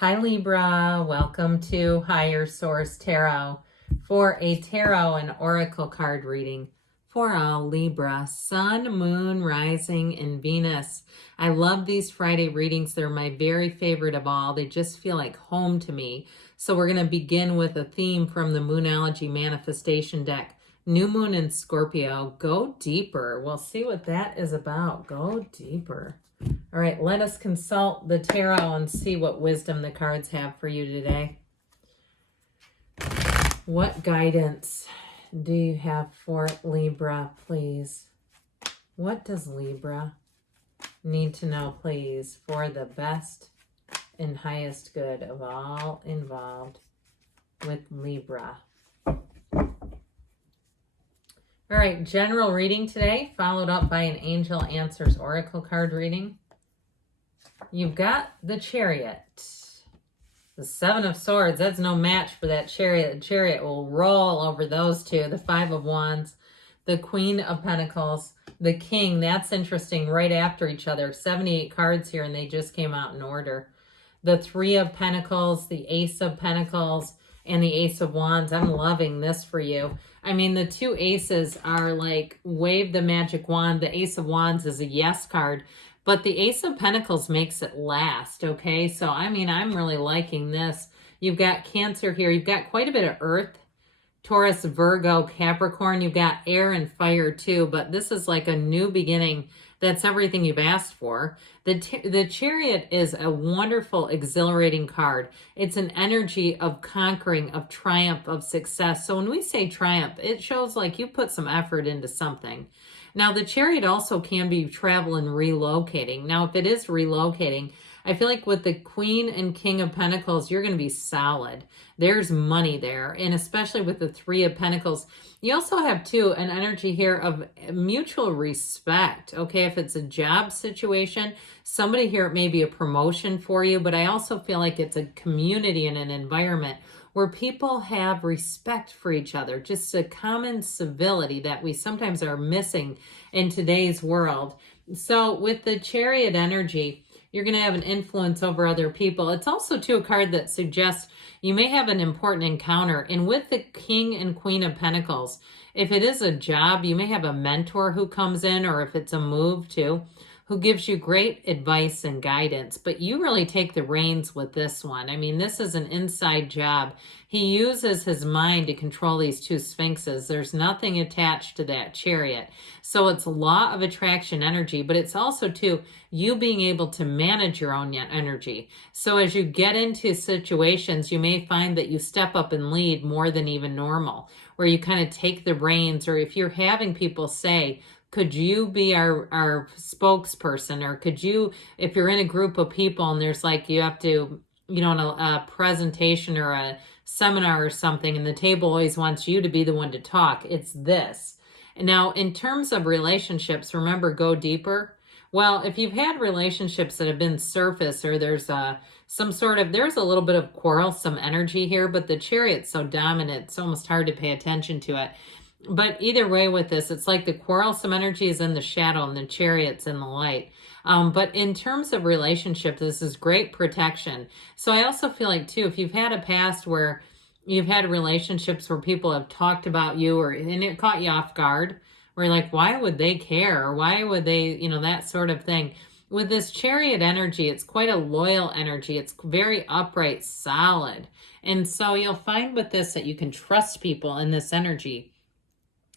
Hi Libra, welcome to Higher Source Tarot for a tarot and oracle card reading for all Libra, Sun, Moon, Rising, and Venus. I love these Friday readings. They're my very favorite of all. They just feel like home to me. So we're going to begin with a theme from the Moonology Manifestation deck. New Moon in Scorpio. Go deeper. We'll see what that is about. Go deeper. All right, let us consult the tarot and see what wisdom the cards have for you today. What guidance do you have for Libra, please? What does Libra need to know, please, for the best and highest good of all involved with Libra? All right, general reading today, followed up by an Angel Answers Oracle card reading. You've got the Chariot, the Seven of Swords. That's no match for that Chariot. The Chariot will roll over those two. The Five of Wands, the Queen of Pentacles, the King. That's interesting, right after each other. 78 cards here, and they just came out in order. The Three of Pentacles, the Ace of Pentacles, and the Ace of Wands. I'm loving this for you. I mean, the two aces are like, wave the magic wand. The Ace of Wands is a yes card. But the Ace of Pentacles makes it last, okay? So, I mean, I'm really liking this. You've got Cancer here. You've got quite a bit of Earth, Taurus, Virgo, Capricorn. You've got air and fire too, but this is like a new beginning. That's everything you've asked for. The Chariot is a wonderful, exhilarating card. It's an energy of conquering, of triumph, of success. So when we say triumph, it shows like you put some effort into something. Now, the Chariot also can be travel and relocating. Now, if it is relocating, I feel like with the Queen and King of Pentacles, you're going to be solid. There's money there, and especially with the Three of Pentacles. You also have, too, an energy here of mutual respect, okay? If it's a job situation, somebody here, it may be a promotion for you, but I also feel like it's a community and an environment where people have respect for each other, just a common civility that we sometimes are missing in today's world. So with the Chariot energy, you're going to have an influence over other people. It's also, too, a card that suggests you may have an important encounter. And with the King and Queen of Pentacles, if it is a job, you may have a mentor who comes in, or if it's a move, too, who gives you great advice and guidance. But you really take the reins with this one. I mean, this is an inside job. He uses his mind to control these two sphinxes. There's nothing attached to that Chariot. So it's law of attraction energy, but it's also, too, you being able to manage your own energy. So as you get into situations, you may find that you step up and lead more than even normal, where you kind of take the reins, or if you're having people say, could you be our spokesperson? Or could you, if you're in a group of people and there's like, you have to, you know, in a presentation or a seminar or something, and the table always wants you to be the one to talk, it's this. Now, in terms of relationships, remember, go deeper. Well, if you've had relationships that have been surface, or there's there's a little bit of quarrelsome energy here, but the Chariot's so dominant, it's almost hard to pay attention to it. But either way with this, it's like the quarrelsome energy is in the shadow and the Chariot's in the light. But in terms of relationship, this is great protection. So I also feel like, too, if you've had a past where you've had relationships where people have talked about you, and it caught you off guard, where you're like, why would they care? Or why would they, you know, that sort of thing. With this Chariot energy, it's quite a loyal energy. It's very upright, solid. And so you'll find with this that you can trust people in this energy.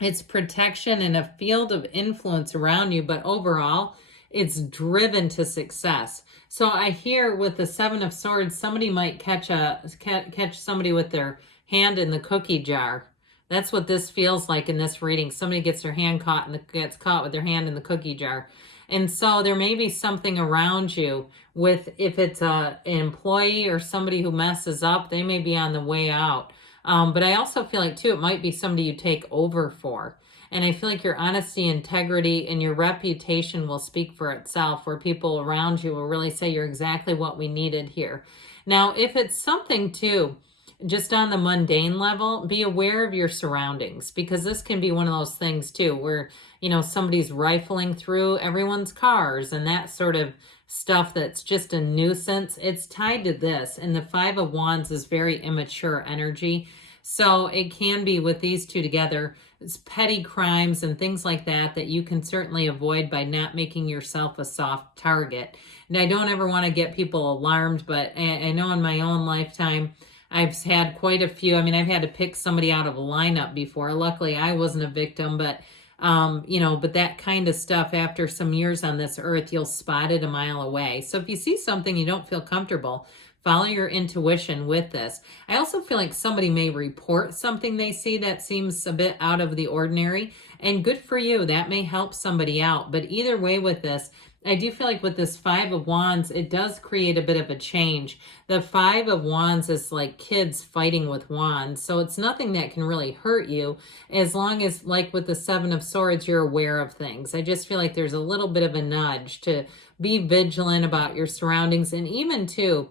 It's protection and a field of influence around you, but overall, it's driven to success. So I hear with the Seven of Swords, somebody might catch somebody with their hand in the cookie jar. That's what this feels like in this reading. Somebody gets their hand caught and gets caught with their hand in the cookie jar. And so there may be something around you with, if it's an employee or somebody who messes up, they may be on the way out. But I also feel like, too, it might be somebody you take over for. And I feel like your honesty, integrity, and your reputation will speak for itself, where people around you will really say, you're exactly what we needed here. Now, if it's something, too, just on the mundane level, be aware of your surroundings, because this can be one of those things, too, where, you know, somebody's rifling through everyone's cars and that sort of stuff that's just a nuisance, it's tied to this. And the Five of Wands is very immature energy. So it can be with these two together, it's petty crimes and things like that that you can certainly avoid by not making yourself a soft target. And I don't ever want to get people alarmed, but I know in my own lifetime, I've had quite a few. I mean, I've had to pick somebody out of a lineup before. Luckily, I wasn't a victim, but but that kind of stuff, after some years on this earth, you'll spot it a mile away. So if you see something you don't feel comfortable, follow your intuition with this. I also feel like somebody may report something they see that seems a bit out of the ordinary, and good for you. That may help somebody out. But either way with this, I do feel like with this Five of Wands, it does create a bit of a change. The Five of Wands is like kids fighting with wands. So it's nothing that can really hurt you as long as, like with the Seven of Swords, you're aware of things. I just feel like there's a little bit of a nudge to be vigilant about your surroundings. And even too,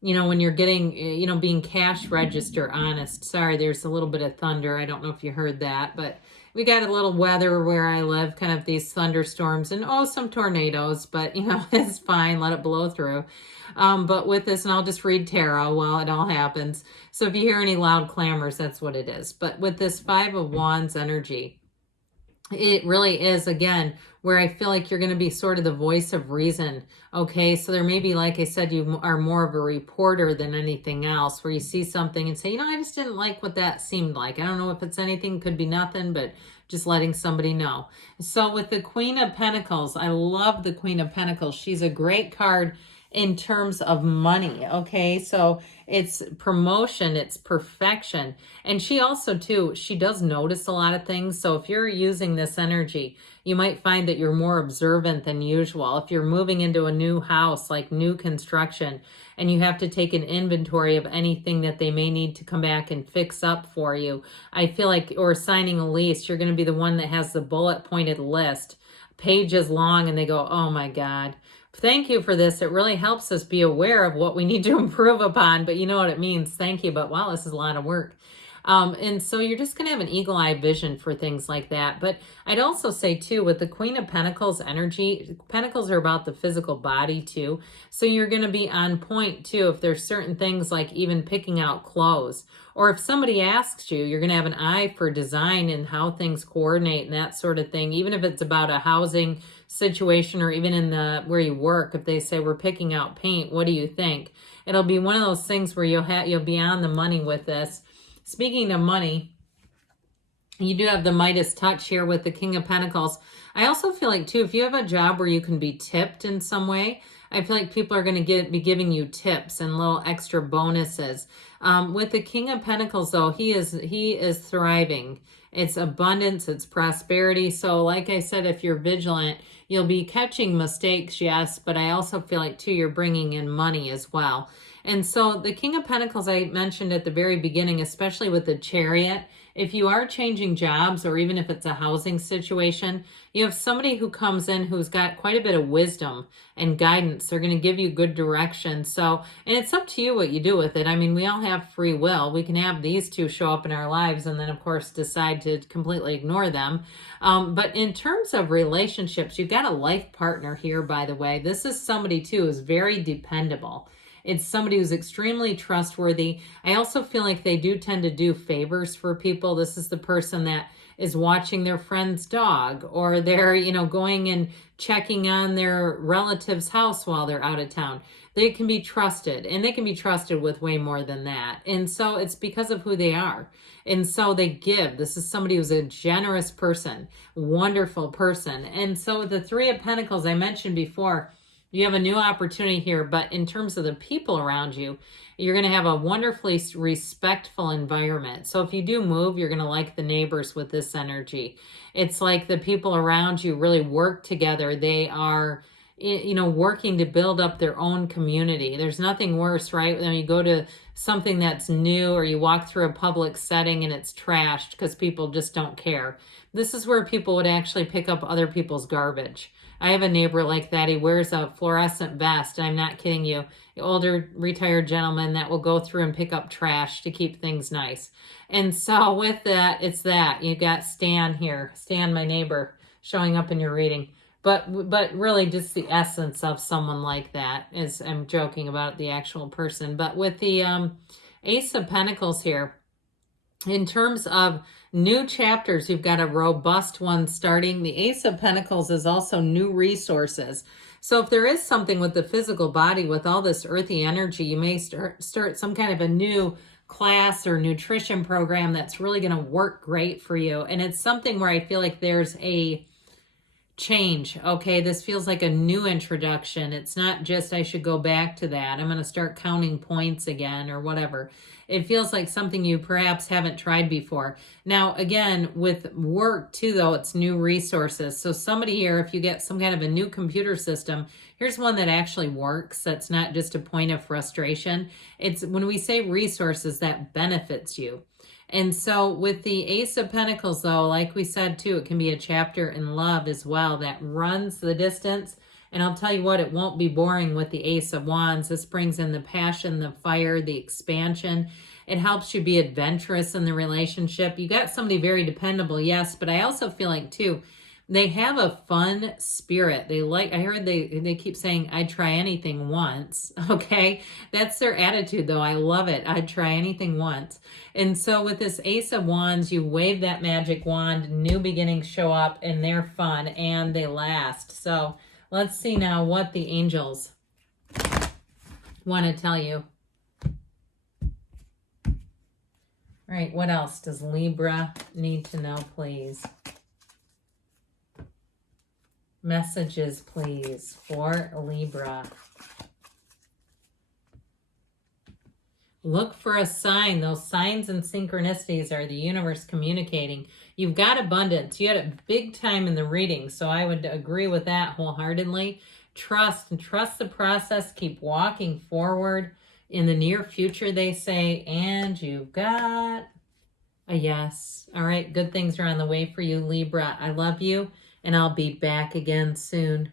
when you're getting, being cash register honest. Sorry, there's a little bit of thunder. I don't know if you heard that, but we got a little weather where I live, kind of these thunderstorms and some tornadoes, but it's fine. Let it blow through. But with this, and I'll just read tarot while it all happens. So if you hear any loud clamors, that's what it is. But with this Five of Wands energy, it really is, again, where I feel like you're going to be sort of the voice of reason. Okay, so there may be, like I said, you are more of a reporter than anything else, where you see something and say, I just didn't like what that seemed like. I don't know if it's anything, could be nothing, but just letting somebody know. So with the Queen of Pentacles, I love the Queen of Pentacles. She's a great card in terms of money. Okay, so it's promotion, it's perfection. And she also too, she does notice a lot of things. So if you're using this energy, you might find that you're more observant than usual. If you're moving into a new house, like new construction, and you have to take an inventory of anything that they may need to come back and fix up for you, I feel like, or signing a lease, you're going to be the one that has the bullet pointed list, pages long, and they go, oh my God, thank you for this. It really helps us be aware of what we need to improve upon, but you know what it means. Thank you, but wow, this is a lot of work. And so you're just going to have an eagle-eye vision for things like that. But I'd also say too, with the Queen of Pentacles energy, Pentacles are about the physical body too. So you're going to be on point too. If there's certain things like even picking out clothes, or if somebody asks you, you're going to have an eye for design and how things coordinate and that sort of thing. Even if it's about a housing situation, or even in the where you work, if they say we're picking out paint, what do you think? It'll be one of those things where you'll be on the money with this. Speaking of money, you do have the Midas touch here with the King of Pentacles. I also feel like too, if you have a job where you can be tipped in some way, I feel like people are going to be giving you tips and little extra bonuses. With the King of Pentacles though, he is thriving. It's abundance, it's prosperity. So like I said, if you're vigilant, you'll be catching mistakes, yes, but I also feel like too, you're bringing in money as well. And so the King of Pentacles, I mentioned at the very beginning, especially with the Chariot, if you are changing jobs, or even if it's a housing situation, you have somebody who comes in who's got quite a bit of wisdom and guidance. They're going to give you good direction. So, and it's up to you what you do with it. I mean, we all have free will. We can have these two show up in our lives and then, of course, decide to completely ignore them. But in terms of relationships, you've got a life partner here, by the way. This is somebody, too, who's very dependable. It's somebody who's extremely trustworthy. I also feel like they do tend to do favors for people. This is the person that is watching their friend's dog, or they're, going and checking on their relative's house while they're out of town. They can be trusted, and they can be trusted with way more than that. And so it's because of who they are. And so they give. This is somebody who's a generous person, wonderful person. And so the Three of Pentacles, I mentioned before, you have a new opportunity here, but in terms of the people around you, you're going to have a wonderfully respectful environment. So if you do move, you're going to like the neighbors with this energy. It's like the people around you really work together. They are, working to build up their own community. There's nothing worse, right? When you go to something that's new, or you walk through a public setting and it's trashed because people just don't care. This is where people would actually pick up other people's garbage. I have a neighbor like that. He wears a fluorescent vest. I'm not kidding you. An older retired gentleman that will go through and pick up trash to keep things nice. And so with that, it's that. You've got Stan here. Stan, my neighbor, showing up in your reading. But really just the essence of someone like that is, I'm joking about the actual person. But with the Ace of Pentacles here, in terms of new chapters, you've got a robust one starting. The Ace of Pentacles is also new resources. So if there is something with the physical body, with all this earthy energy, you may start some kind of a new class or nutrition program that's really going to work great for you. And it's something where I feel like there's a change. Okay, this feels like a new introduction. It's not just I should go back to that. I'm going to start counting points again or whatever. It feels like something you perhaps haven't tried before. Now, again, with work too, though, it's new resources. So somebody here, if you get some kind of a new computer system, here's one that actually works. That's not just a point of frustration. It's when we say resources, that benefits you. And so with the Ace of Pentacles, though, like we said, too, it can be a chapter in love as well that runs the distance. And I'll tell you what, it won't be boring with the Ace of Wands. This brings in the passion, the fire, the expansion. It helps you be adventurous in the relationship. You got somebody very dependable, yes, but I also feel like, too, they have a fun spirit. They like, I heard they keep saying, I'd try anything once. Okay. That's their attitude though. I love it. I'd try anything once. And so with this Ace of Wands, you wave that magic wand, new beginnings show up and they're fun and they last. So let's see now what the angels want to tell you. All right. What else does Libra need to know, please? Messages, please, for Libra. Look for a sign. Those signs and synchronicities are the universe communicating. You've got abundance. You had it big time in the reading, so I would agree with that wholeheartedly. Trust and trust the process. Keep walking forward. In the near future, they say, and you've got a yes. All right, good things are on the way for you, Libra. I love you. And I'll be back again soon.